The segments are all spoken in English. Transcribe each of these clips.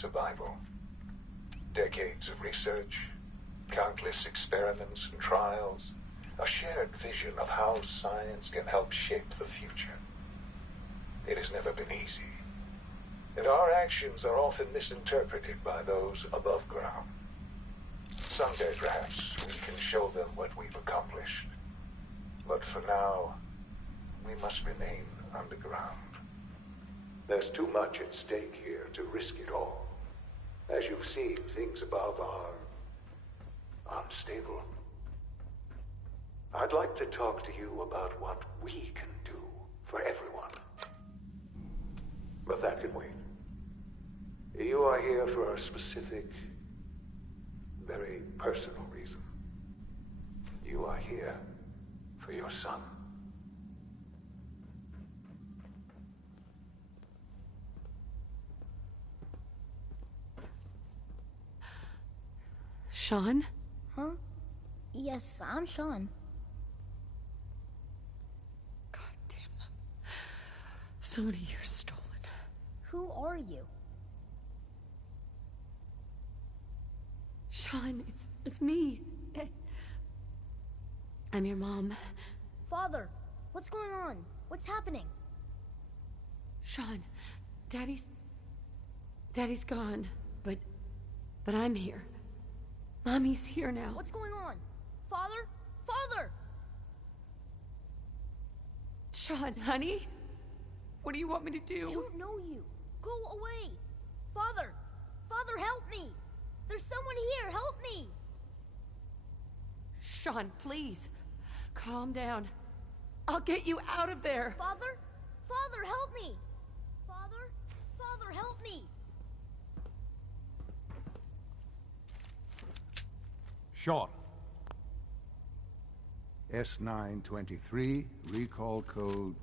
survival. Decades of research, countless experiments and trials, a shared vision of how science can help shape the future. It has never been easy, and our actions are often misinterpreted by those above ground. Someday, perhaps, we can show them what we've accomplished. But for now, we must remain underground. There's too much at stake here to risk it all. As you've seen, things above are unstable. I'd like to talk to you about what we can do for everyone. But that can wait. You are here for a specific, very personal reason. You are here for your son. Sean? Huh? Yes, I'm Sean. God damn them. So many years stolen. Who are you? Sean, it's me. I'm your mom. Father, what's going on? What's happening? Sean, Daddy's gone, but I'm here. Mommy's here now. What's going on? Father? Father! Sean, honey? What do you want me to do? I don't know you. Go away. Father! Father, help me! There's someone here, help me! Sean, please. Calm down. I'll get you out of there. Father? Father, help me! Father? Father, help me! Sean. S923, recall code...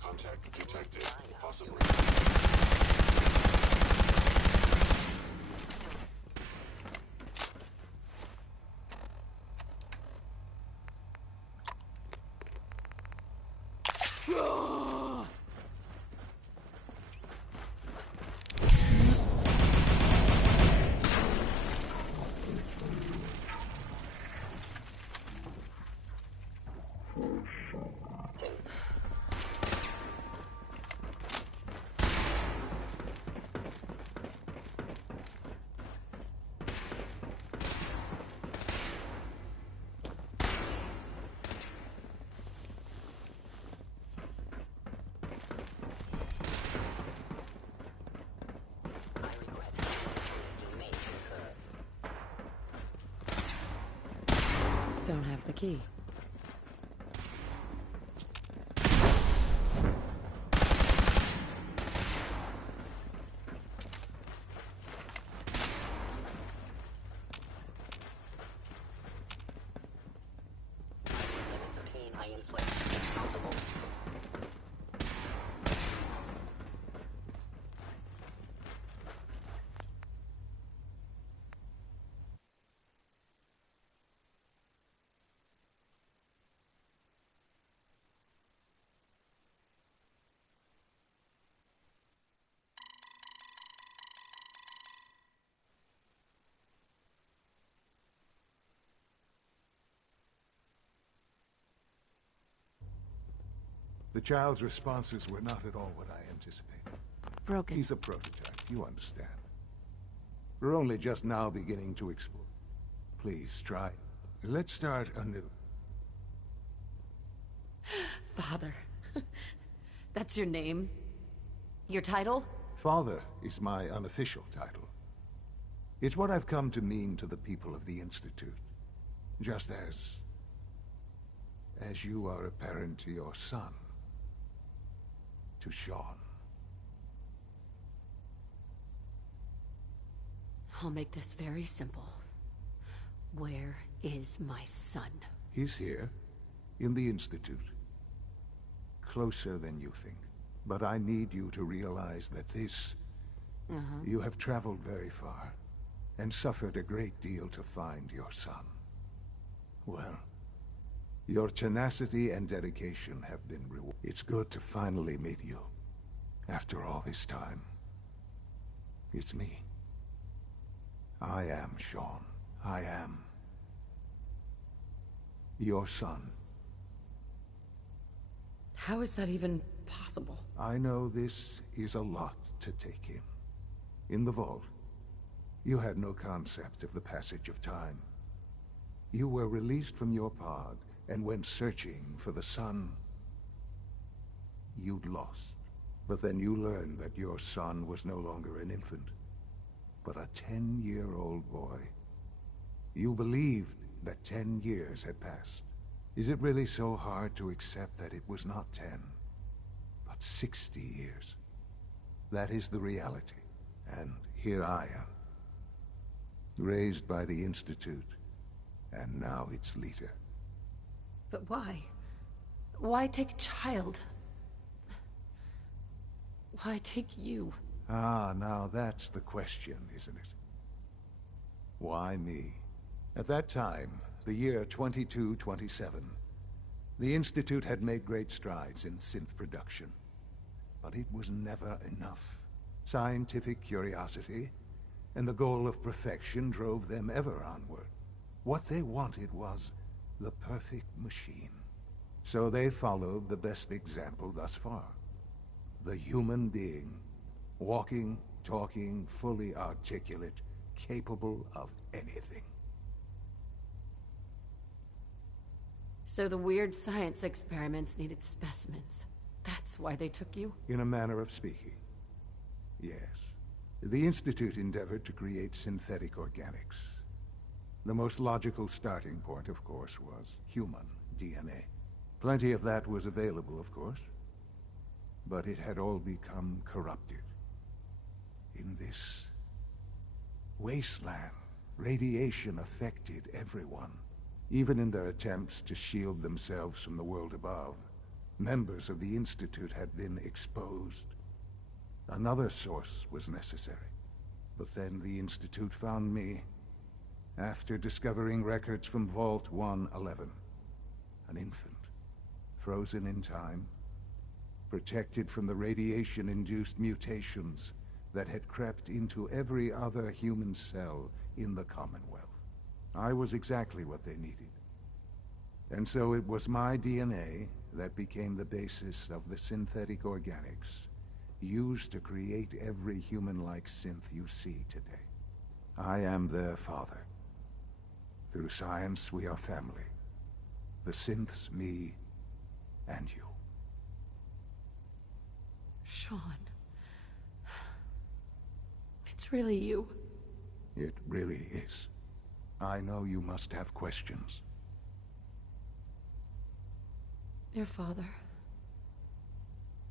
Contact detected. Possibly. Don't have the key. The child's responses were not at all what I anticipated. Broken. He's a prototype, you understand. We're only just now beginning to explore. Please, try. Let's start anew. Father. That's your name? Your title? Father is my unofficial title. It's what I've come to mean to the people of the Institute. Just as you are a parent to your son. To Sean. I'll make this very simple. Where is my son? He's here, in the Institute. Closer than you think. But I need you to realize that this... You have traveled very far, and suffered a great deal to find your son. Well, your tenacity and dedication have been rewarded. It's good to finally meet you. After all this time, it's me. I am Sean. I am your son. How is that even possible? I know this is a lot to take in. In the vault, you had no concept of the passage of time. You were released from your pod and went searching for the son you'd lost. But then you learned that your son was no longer an infant, but a 10-year-old boy. You believed that 10 years had passed. Is it really so hard to accept that it was not 10, but 60 years? That is the reality. And here I am, raised by the Institute, and now its leader. But why? Why take a child? Why take you? Ah, now that's the question, isn't it? Why me? At that time, the year 2227, the Institute had made great strides in synth production. But it was never enough. Scientific curiosity and the goal of perfection drove them ever onward. What they wanted was the perfect machine. So they followed the best example thus far. The human being. Walking, talking, fully articulate, capable of anything. So the weird science experiments needed specimens. That's why they took you? In a manner of speaking, yes. The Institute endeavored to create synthetic organics. The most logical starting point, of course, was human DNA. Plenty of that was available, of course. But it had all become corrupted. In this wasteland, radiation affected everyone. Even in their attempts to shield themselves from the world above, members of the Institute had been exposed. Another source was necessary. But then the Institute found me, after discovering records from Vault 111. An infant, frozen in time, protected from the radiation-induced mutations that had crept into every other human cell in the Commonwealth. I was exactly what they needed. And so it was my DNA that became the basis of the synthetic organics used to create every human-like synth you see today. I am their father. Through science, we are family. The synths, me, and you. Sean. It's really you. It really is. I know you must have questions. Your father.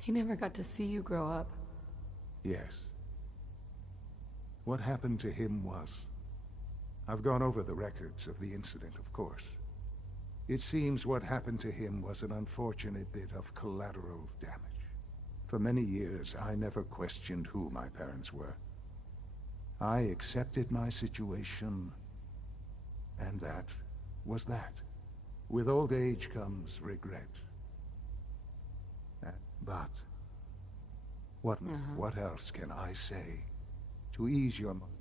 He never got to see you grow up. Yes. What happened to him was... I've gone over the records of the incident, of course. It seems what happened to him was an unfortunate bit of collateral damage. For many years, I never questioned who my parents were. I accepted my situation, and that was that. With old age comes regret. But what else can I say to ease your mind?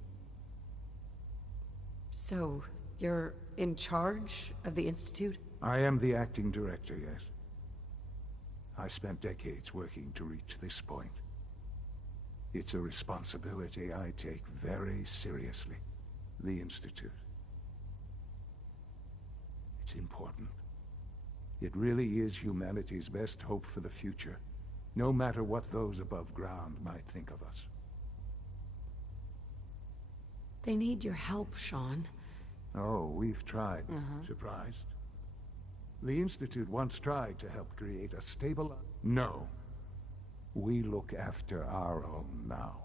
So, you're in charge of the Institute? I am the acting director, yes. I spent decades working to reach this point. It's a responsibility I take very seriously. The Institute. It's important. It really is humanity's best hope for the future, no matter what those above ground might think of us. They need your help, Sean. Oh, we've tried. Surprised? The Institute once tried to help create a stable... No. We look after our own now.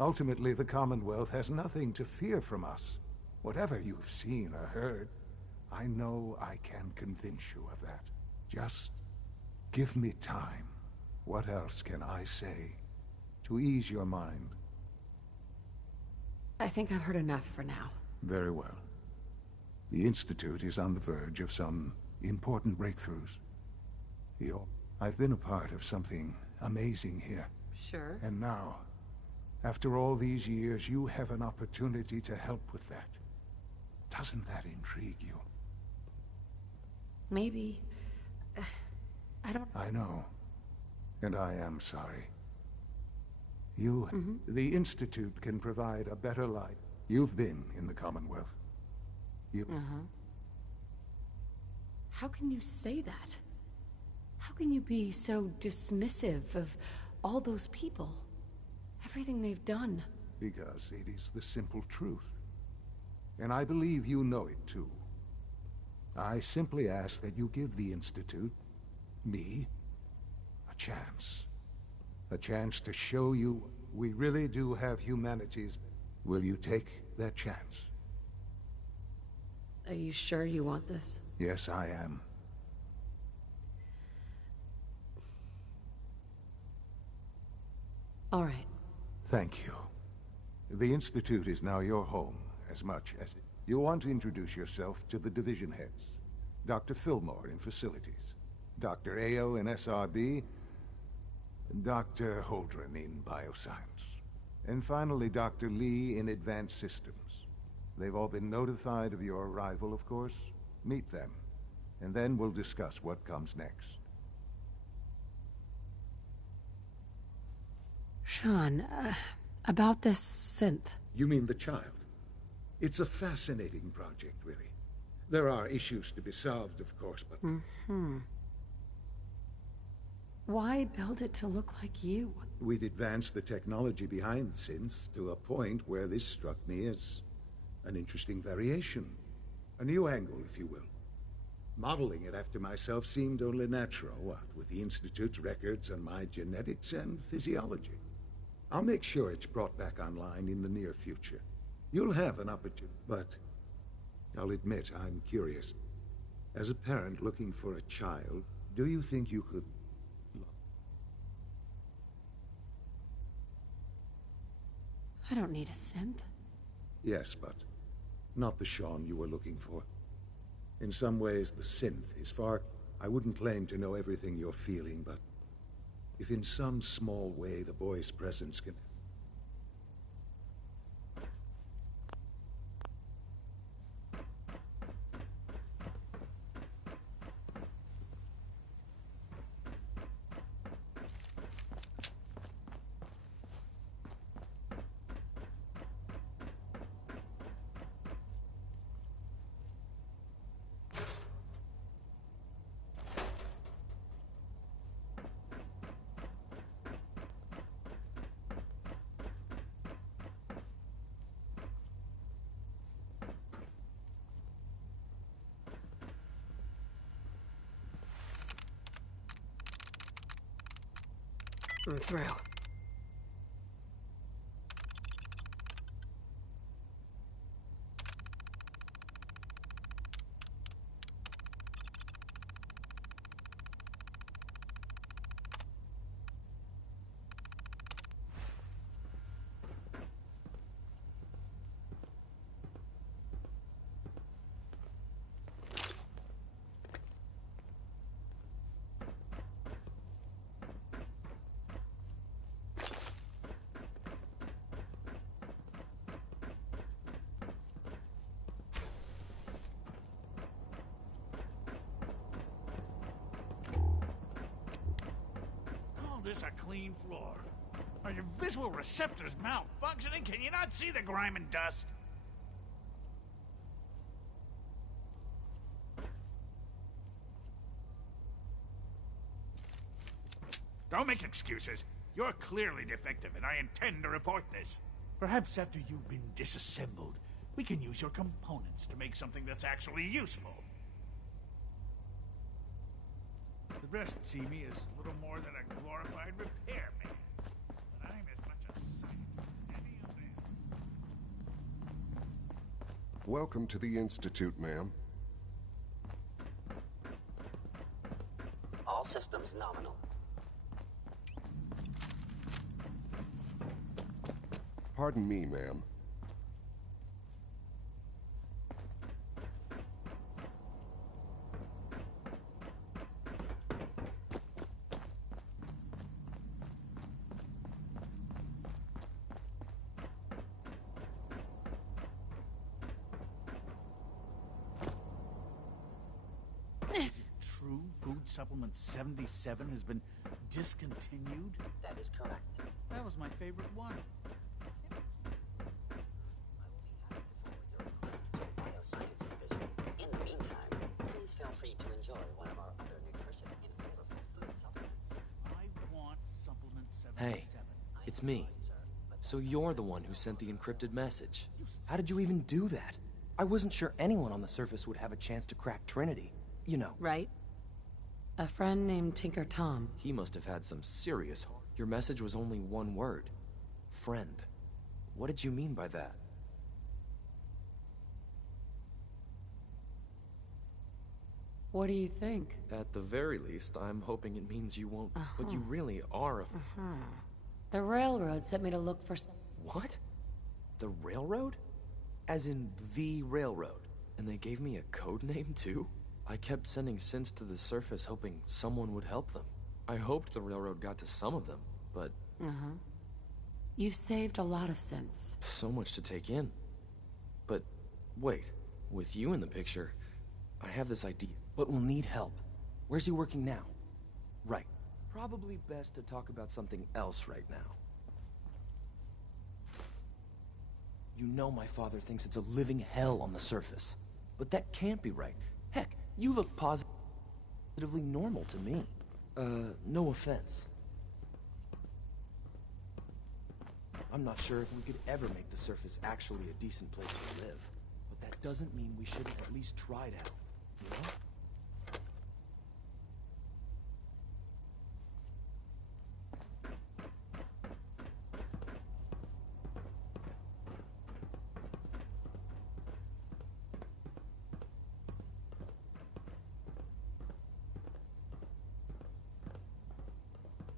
Ultimately, the Commonwealth has nothing to fear from us. Whatever you've seen or heard, I know I can convince you of that. Just give me time. What else can I say to ease your mind? I think I've heard enough for now. Very well. The Institute is on the verge of some important breakthroughs. I've been a part of something amazing here. Sure. And now, after all these years, you have an opportunity to help with that. Doesn't that intrigue you? Maybe. I don't... I know. And I am sorry. You, the Institute, can provide a better life. You've been in the Commonwealth. You... How can you say that? How can you be so dismissive of all those people? Everything they've done. Because it is the simple truth. And I believe you know it too. I simply ask that you give the Institute, me, a chance. A chance to show you we really do have humanities. Will you take that chance? Are you sure you want this? Yes, I am. All right. Thank you. The Institute is now your home, as much as it. You'll want to introduce yourself to the division heads. Dr. Fillmore in Facilities, Dr. Ayo in SRB, and Dr. Holdren in Bioscience. And finally, Dr. Lee in Advanced Systems. They've all been notified of your arrival, of course. Meet them, and then we'll discuss what comes next. Sean, about this synth. You mean the child? It's a fascinating project, really. There are issues to be solved, of course, but... Why build it to look like you? We'd advanced the technology behind synths to a point where this struck me as an interesting variation. A new angle, if you will. Modeling it after myself seemed only natural, what with the Institute's records on my genetics and physiology. I'll make sure it's brought back online in the near future. You'll have an opportunity, but I'll admit I'm curious. As a parent looking for a child, do you think you could... I don't need a synth. Yes, but not the Sean you were looking for. In some ways, the synth is far... I wouldn't claim to know everything you're feeling, but if in some small way the boy's presence can... I'm through. This a clean floor. Are your visual receptors malfunctioning? Can you not see the grime and dust? Don't make excuses. You're clearly defective, and I intend to report this. Perhaps after you've been disassembled, we can use your components to make something that's actually useful. The rest see me as little more than a glorified repairman. But I'm as much a scientist as any of them. Welcome to the Institute, ma'am. All systems nominal. Pardon me, ma'am. Supplement 77 has been discontinued? That is correct. That was my favorite one. Bioscience Division. In the meantime, please feel free to enjoy one of our other nutritious and flavorful food supplements. I want Supplement 77. Hey, it's me. So you're the one who sent the encrypted message. How did you even do that? I wasn't sure anyone on the surface would have a chance to crack Trinity. You know. Right? A friend named Tinker Tom. He must have had some serious harm. Your message was only one word. Friend. What did you mean by that? What do you think? At the very least, I'm hoping it means you won't... But you really are a... The railroad sent me to look for some... What? The railroad? As in the railroad? And they gave me a code name, too? I kept sending synths to the surface hoping someone would help them. I hoped the railroad got to some of them, but... You've saved a lot of synths. So much to take in. But, wait. With you in the picture, I have this idea. But we'll need help. Where's he working now? Right. Probably best to talk about something else right now. You know my father thinks it's a living hell on the surface. But that can't be right. Heck, you look positively normal to me. No offense. I'm not sure if we could ever make the surface actually a decent place to live. But that doesn't mean we shouldn't at least try it out, you know?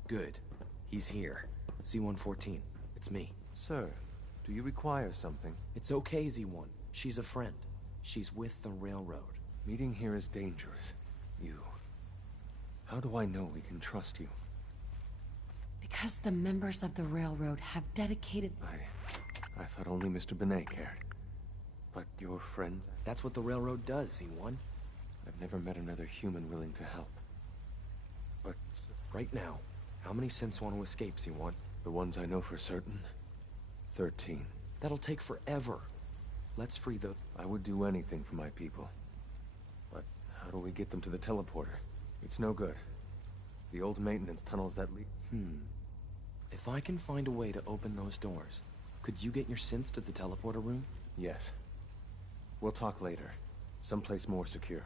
Good. He's here. Z-114. It's me. Sir, do you require something? It's okay, Z-1. She's a friend. She's with the railroad. Meeting here is dangerous. You... How do I know we can trust you? Because the members of the railroad have dedicated... I thought only Mr. Benet cared. But your friends? That's what the railroad does, Z-1. I've never met another human willing to help. But... Right now, how many synths want to escape, Z-1? The ones I know for certain? 13. That'll take forever. Let's free the... I would do anything for my people. But how do we get them to the teleporter? It's no good. The old maintenance tunnels that lead... If I can find a way to open those doors, could you get your synths to the teleporter room? Yes. We'll talk later. Someplace more secure.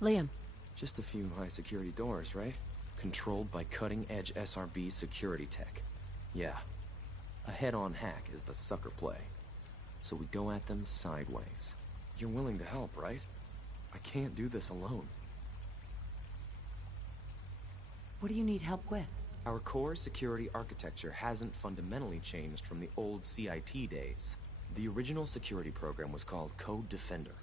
Liam. Just a few high-security doors, right? Controlled by cutting-edge SRB security tech. Yeah. A head-on hack is the sucker play. So we go at them sideways. You're willing to help, right? I can't do this alone. What do you need help with? Our core security architecture hasn't fundamentally changed from the old CIT days. The original security program was called Code Defender.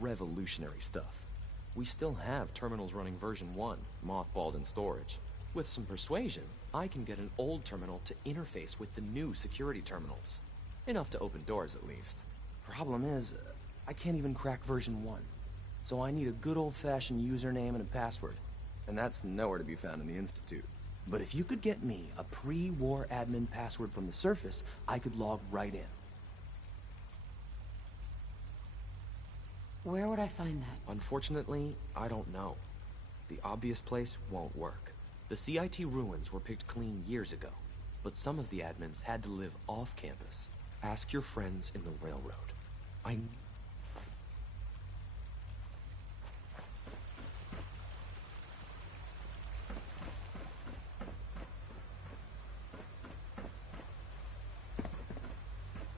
Revolutionary stuff. We still have terminals running version 1, mothballed in storage. With some persuasion, I can get an old terminal to interface with the new security terminals. Enough to open doors, at least. Problem is, I can't even crack version 1. So I need a good old-fashioned username and a password. And that's nowhere to be found in the Institute. But if you could get me a pre-war admin password from the surface, I could log right in. Where would I find that? Unfortunately, I don't know. The obvious place won't work. The CIT ruins were picked clean years ago, but some of the admins had to live off campus. Ask your friends in the railroad.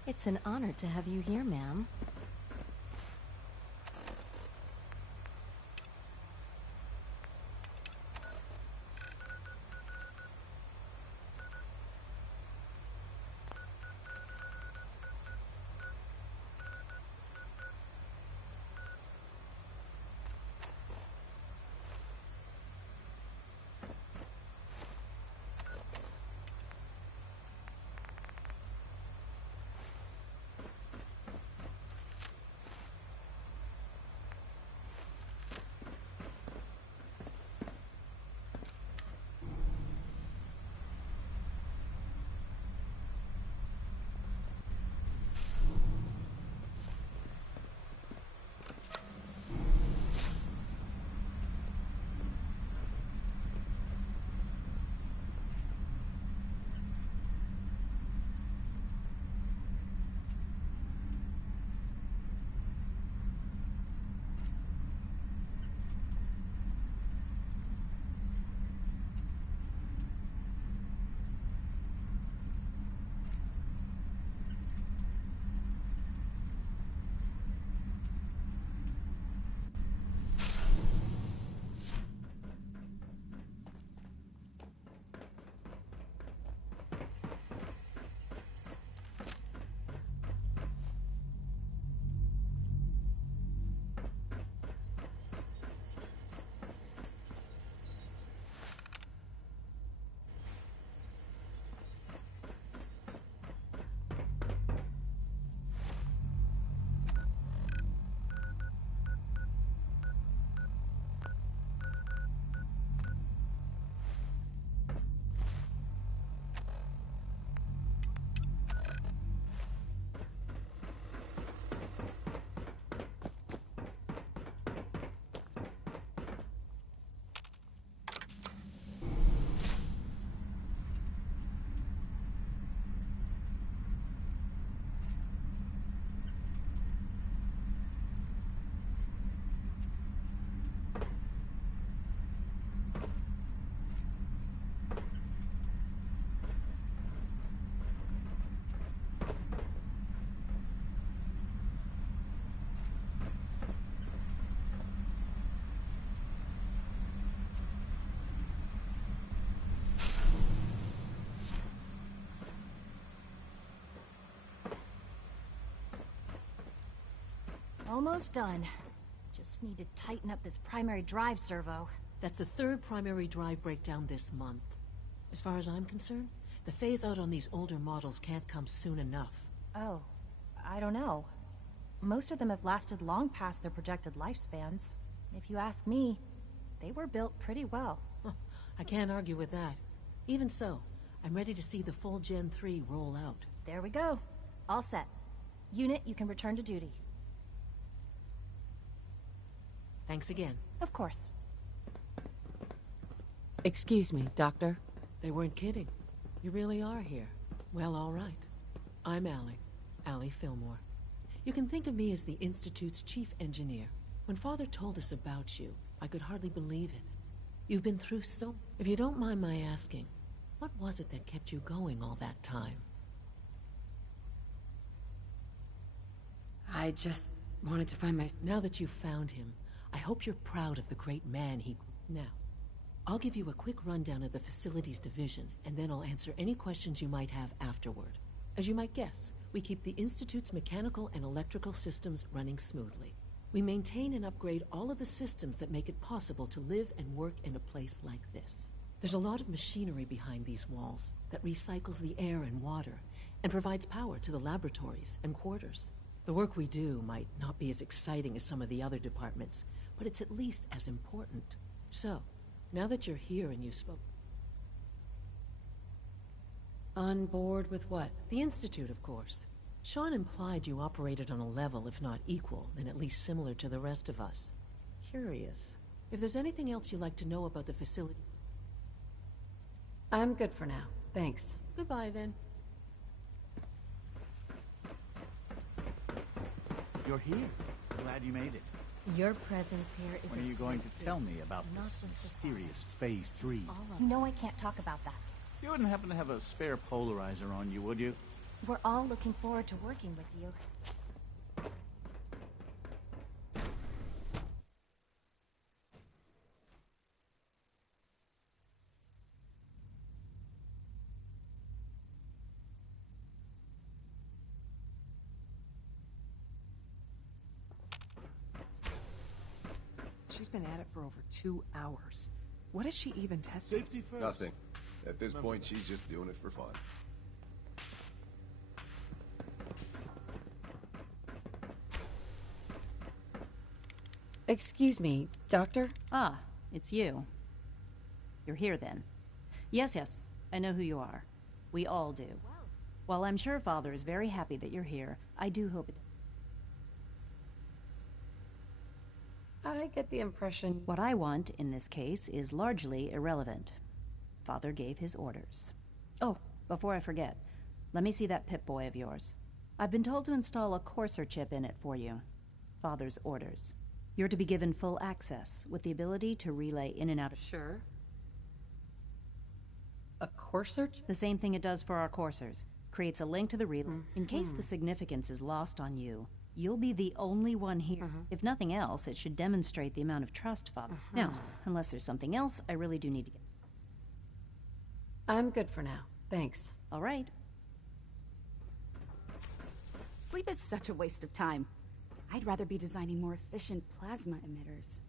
It's an honor to have you here, ma'am. Almost done. Just need to tighten up this primary drive servo. That's the third primary drive breakdown this month. As far as I'm concerned, the phase-out on these older models can't come soon enough. Oh, I don't know. Most of them have lasted long past their projected lifespans. If you ask me, they were built pretty well. I can't argue with that. Even so, I'm ready to see the full Gen 3 roll out. There we go. All set. Unit, you can return to duty. Thanks again. Of course. Excuse me, Doctor. They weren't kidding. You really are here. Well, all right. I'm Allie Fillmore. You can think of me as the Institute's chief engineer. When Father told us about you, I could hardly believe it. You've been through so... If you don't mind my asking, what was it that kept you going all that time? I just wanted to find my... Now that you've found him, I hope you're proud of the great man he... Now, I'll give you a quick rundown of the facilities division, and then I'll answer any questions you might have afterward. As you might guess, we keep the Institute's mechanical and electrical systems running smoothly. We maintain and upgrade all of the systems that make it possible to live and work in a place like this. There's a lot of machinery behind these walls that recycles the air and water and provides power to the laboratories and quarters. The work we do might not be as exciting as some of the other departments, but it's at least as important. So, now that you're here and you spoke... On board with what? The Institute, of course. Sean implied you operated on a level, if not equal, then at least similar to the rest of us. Curious. If there's anything else you'd like to know about the facility... I'm good for now. Thanks. Goodbye, then. You're here. Glad you made it. Your presence here is... When are you going to tell me about this mysterious Phase 3? You know I can't talk about that. You wouldn't happen to have a spare polarizer on you, would you? We're all looking forward to working with you. She's been at it for over 2 hours. What is she even testing? Safety first. Nothing. At this point, she's just doing it for fun. Excuse me, Doctor? Ah, it's you. You're here then. Yes, I know who you are. We all do. While I'm sure Father is very happy that you're here, I do hope it... I get the impression... What I want, in this case, is largely irrelevant. Father gave his orders. Oh, before I forget, let me see that Pip-Boy of yours. I've been told to install a Courser chip in it for you. Father's orders. You're to be given full access, with the ability to relay in and out of... Sure. A Courser? The same thing it does for our coursers. Creates a link to the relay. In case the significance is lost on you, you'll be the only one here. If nothing else, it should demonstrate the amount of trust, Father. Now, unless there's something else, I really do need to get... I'm good for now. Thanks. All right. Sleep is such a waste of time. I'd rather be designing more efficient plasma emitters.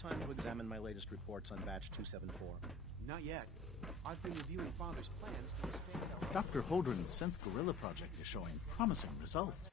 time to examine my latest reports on Batch 274? Not yet. I've been reviewing Father's plans to expand our... Dr. Holdren's synth gorilla project is showing promising results.